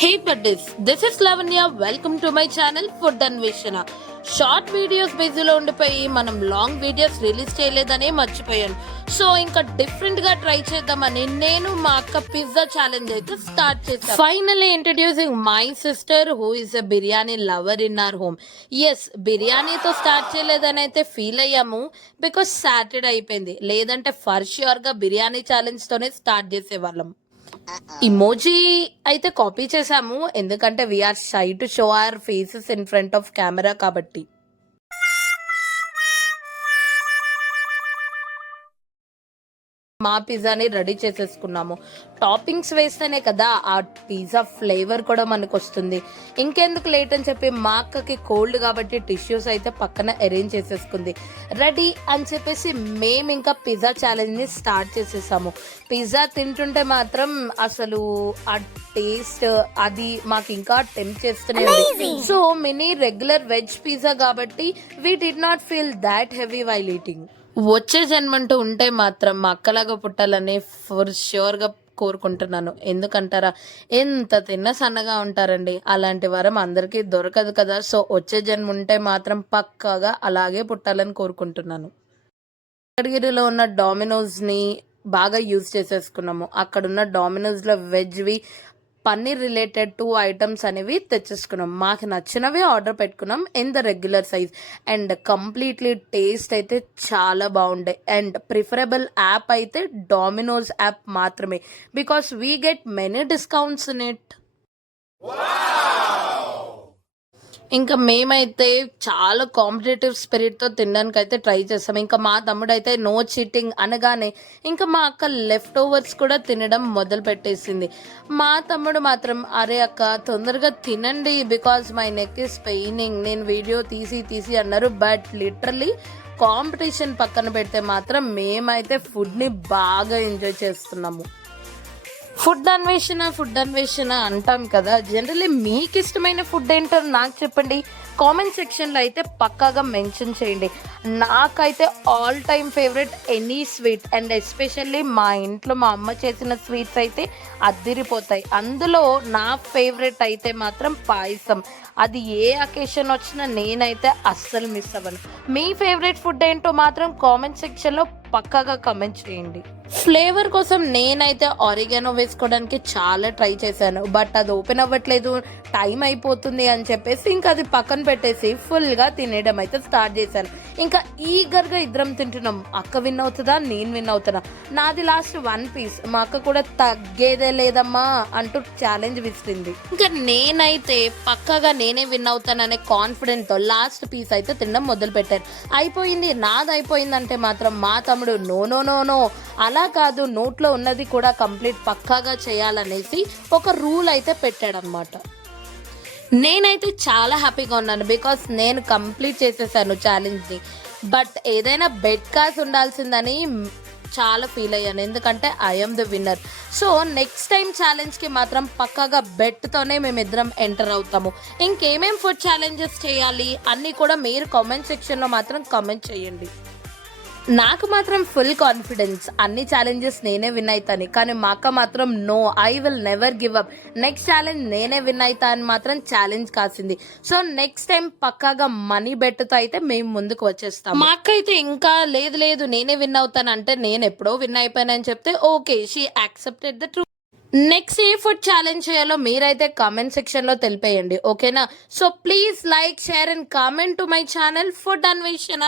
Hey buddies, this is Lavanya. Welcome to my channel Food Anveshana. Short videos బేస్లో ఉండిపోయి మనం long videos release చేయలేదనే మర్చిపోయాను. So ఇంకా different గా ట్రై చేద్దామని నేను మా అక్క పిజ్జా ఛాలెంజ్ అయితే స్టార్ట్ చేశాను. Finally introducing my sister who is a biryani lover in our home. Yes, బిర్యానీతో స్టార్ట్ చేయలేదని అయితే ఫీల్ అయ్యాము బికాస్ సాటర్డే అయిపోయింది, లేదంటే ఫర్ ష్యూర్ గా బిర్యానీ ఛాలెంజ్ తోనే స్టార్ట్ చేసేవాళ్ళం. ఇమోజీ అయితే కాపీ చేసాము ఎందుకంటే we're shy to show our faces in front of camera కాబట్టి. మా పిజ్జాని రెడీ చేసేసుకున్నాము. టాపింగ్స్ వేస్తేనే కదా ఆ పిజ్జా ఫ్లేవర్ కూడా మనకు వస్తుంది. ఇంకెందుకు లేట్ అని చెప్పి మా అక్కకి కోల్డ్ కాబట్టి టిష్యూస్ అయితే పక్కన అరేంజ్ చేసేసుకుంది. రెడీ అని చెప్పేసి మేము ఇంకా పిజ్జా ఛాలెంజ్ ని స్టార్ట్ చేసేసాము. పిజ్జా తింటుంటే మాత్రం అసలు ఆ టేస్ట్ అది మాకు ఇంకా టెంప్ట్ చేస్తూనే ఉంది. So mini regular veg pizza కాబట్టి we did not feel that heavy while eating. వచ్చే జన్మంటూ ఉంటే మాత్రం మా అక్కలాగా పుట్టాలని ఫర్ ష్యూర్గా కోరుకుంటున్నాను. ఎందుకంటారా, ఎంత తిన్నా సన్నగా ఉంటారండి. అలాంటి వరం అందరికీ దొరకదు కదా. సో వచ్చే జన్మ ఉంటే మాత్రం పక్కాగా అలాగే పుట్టాలని కోరుకుంటున్నాను. వెంకటగిరిలో ఉన్న డామినోస్ని బాగా యూజ్ చేసేసుకున్నాము. అక్కడున్న డామినోస్లో వెజ్వి పన్నీర్ రిలేటెడ్ 2 ఐటమ్స్ అనేవి తెచ్చేసుకున్నాం. మాకు నచ్చినవి ఆర్డర్ పెట్టుకున్నాం in the regular size. And completely taste అయితే చాలా బాగుండే. అండ్ ప్రిఫరబుల్ యాప్ అయితే డామినోస్ యాప్ మాత్రమే because we get many discounts in it. ఇంకా మేమైతే చాలా కాంపిటేటివ్ స్పిరిట్తో తినడానికి అయితే ట్రై చేస్తాం. ఇంకా మా తమ్ముడు అయితే నో చీటింగ్ అనగానే ఇంకా మా అక్క లెఫ్ట్ ఓవర్స్ కూడా తినడం మొదలు పెట్టేసింది. మా తమ్ముడు మాత్రం అరే అక్క తొందరగా తినండి because my neck is paining, నేను వీడియో తీసి అన్నారు. బట్ లిటరలీ కాంపిటీషన్ పక్కన పెడితే మాత్రం మేమైతే ఫుడ్ని బాగా ఎంజాయ్ చేస్తున్నాము. ఫుడ్ అన్వేషణ అంటాం కదా. జనరల్లీ మీకు ఇష్టమైన ఫుడ్ ఏంటో నాకు చెప్పండి. కామెంట్ సెక్షన్లో అయితే పక్కాగా మెన్షన్ చేయండి. నాకైతే all time favourite any sweet, and especially మా ఇంట్లో మా అమ్మ చేసిన స్వీట్స్ అయితే అద్దిరిపోతాయి. అందులో నా ఫేవరెట్ అయితే మాత్రం పాయసం. అది ఏ అకేషన్ వచ్చినా నేనైతే అస్సలు మిస్ అవ్వను. మీ ఫేవరెట్ ఫుడ్ ఏంటో మాత్రం కామెంట్ సెక్షన్లో పక్కాగా కమెంట్ చేయండి. ఫ్లేవర్ కోసం నేనైతే ఆరిగానో వేసుకోవడానికి చాలా ట్రై చేశాను. బట్ అది ఓపెన్ అవ్వట్లేదు, టైం అయిపోతుంది అని చెప్పేసి ఇంకా అది పక్కన పెట్టేసి ఫుల్గా తినేయడం అయితే స్టార్ట్ చేశాను. ఇంకా ఈగర్గా ఇద్దరం తింటున్నాం. అక్క విన్ అవుతుందా, నేను విన్ అవుతున్నా. నాది లాస్ట్ 1 పీస్. మా అక్క కూడా తగ్గేదే లేదమ్మా అంటూ ఛాలెంజ్ విసిరింది. ఇంకా నేనైతే పక్కగా నేనే విన్ అవుతాననే కాన్ఫిడెంట్తో లాస్ట్ పీస్ అయితే తినడం మొదలు పెట్టాను. అయిపోయింది, నాది అయిపోయిందంటే మాత్రం మా తమ్ముడు నో నో నో నో అలా కాదు, నోట్లో ఉన్నది కూడా కంప్లీట్ పక్కాగా చేయాలనేసి ఒక రూల్ అయితే పెట్టాడనమాట. నేనైతే చాలా హ్యాపీగా ఉన్నాను బికాస్ నేను కంప్లీట్ చేసేసాను ఛాలెంజ్ని. బట్ ఏదైనా బెట్ కాస్ ఉండాల్సిందని చాలా ఫీల్ అయ్యాను ఎందుకంటే I'm the winner. So next time ఛాలెంజ్కి మాత్రం పక్కాగా బెట్తోనే మేమిద్దరం ఎంటర్ అవుతాము. ఇంకేమేం ఫుడ్ ఛాలెంజెస్ చేయాలి అన్నీ కూడా మీరు కామెంట్ సెక్షన్లో మాత్రం కామెంట్ చేయండి. నాకు మాత్రం ఫుల్ కాన్ఫిడెన్స్, అన్ని ఛాలెంజెస్ నేనే విన్ అవుతాను. కానీ మా అక్క మాత్రం no, I will never give up, next challenge నేనే విన్ అవుతా అని మాత్రం ఛాలెంజ్ కాసింది. సో నెక్స్ట్ టైం పక్కాగా మనీ బెట్తో అయితే మేము ముందుకు వచ్చేస్తాం. మా అక్క అయితే ఇంకా లేదు నేనే విన్ అవుతాను అంటే నేను ఎప్పుడో విన్ అయిపోయానని చెప్తే okay, she accepted the truth. Next A food challenge చేయాలో మీరైతే కామెంట్ సెక్షన్లో తెలిపేయండి, ఓకేనా? So please like, share and comment to my channel food అన్వేషణ.